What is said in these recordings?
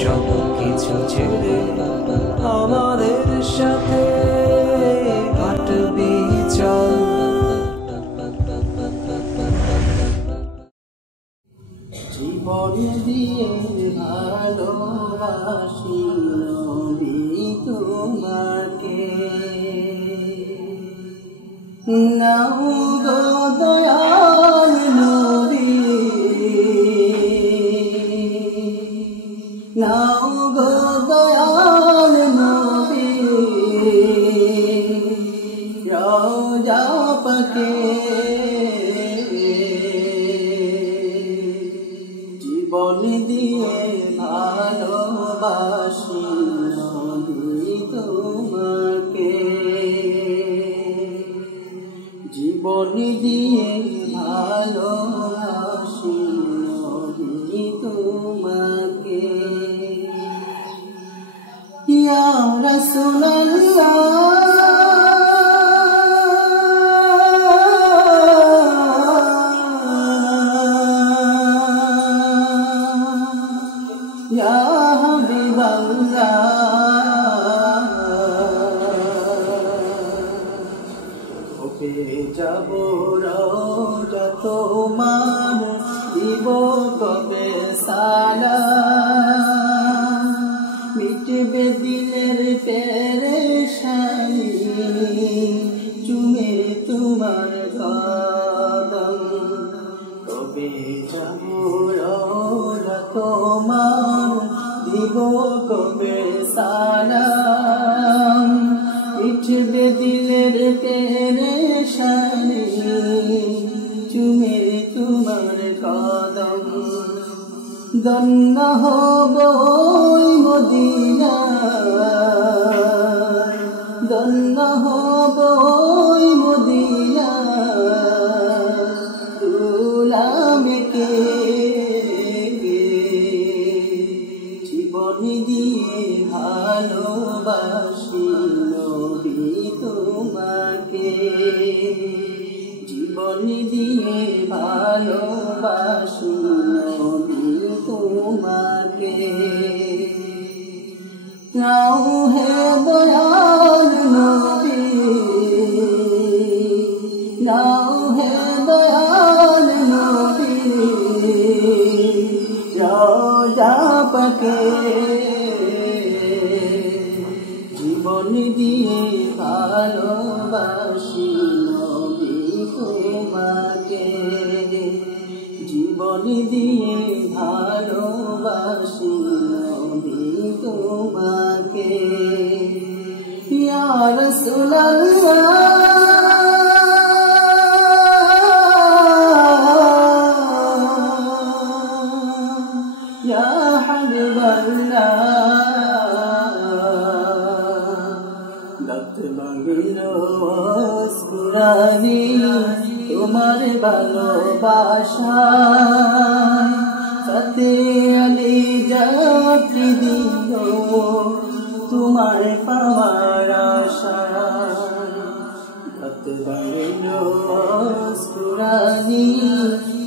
সব কিছু ছেড়ে আমাদের সাথে কাটবি চল। জীবন দিয়ে ভালোবাসি নবী তোমাকে, নাও গো দয়াল নবী, নাও গো দয়াল নবী, রওজা পাকে জীবন দিয়ে ভালোবাসি নবী তোমাকে, জীবন দিয়ে ভালোবাসি নবী তোমাকে। ইয়া রাসূলুল্লাহ ইয়া হাবিবাল্লাহ, ওপে যাব রওজা তোমার, দিব কবে সালাম, মিটবে দিলের পেরেশানি, চুমে তোমার কদম, কবে যাব রওজা তোমার, দিব কবে সালাম, মিটবে দিলের পেরেশানি, চুমে তোমার কদম, ধন্য হব মদিনা, ধন্য হব মদিনা, দুলামকে জীবন দিয়ে ভালোবাসি নবী তোমাকে, জীবন দিয়ে ভালোবাসি নবী তোমাকে। নাও হে দয়াল নবী, নাও হে দয়াল নবী, রওজা পাকে জীবন দিয়ে ভালোবাসি নবী তোমাকে, জীবন দিয়ে ভালোবাসি নবী তোমাকে। ইয়া রাসূলুল্লাহ ইয়া হাবিবাল্লাহ, গাত ভাঙিল অস্ফুরানি তোমার ভালোবাসা, সাথে আলী যাত্রী দিল তোমার পাওয়ার আশা, গাত ভাঙিল অস্ফুরানি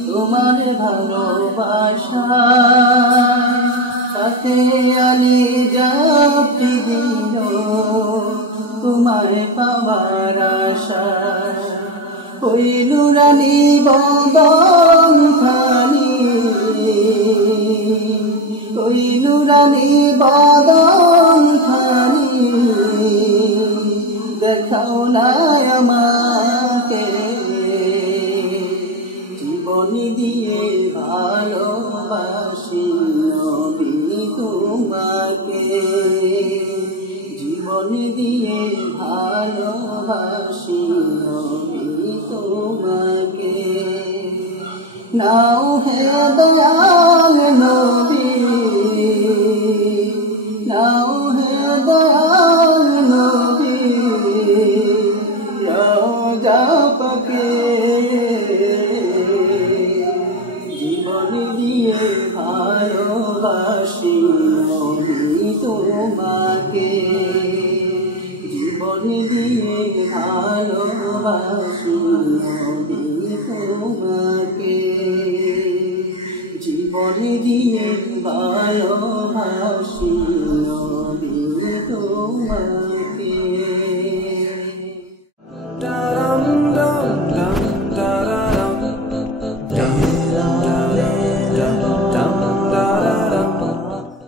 তোমার ভালোবাসা, সাথে আলী যাত্রী দিল তোমার পাওয়ার আশা, ওই নুরানি বদন খানি, ওই নুরানি বদন খানি, দেখাও না আমাকে, জীবন দিয়ে ভালোবাসি নবী তোমাকে, জীবন দিয়ে ভালোবাসি নবী তোমাকে। নাও হে দয়াল নবী, নাও হে দয়াল নবী, রওজা পাকে জীবন দিয়ে ভালোবাসি নবী তোমাকে, জীবন দিয়ে ভালোবাসি নবী তোমাকে, জীবন জীবন দিয়ে ভালোবাসি নবী তোমাকে।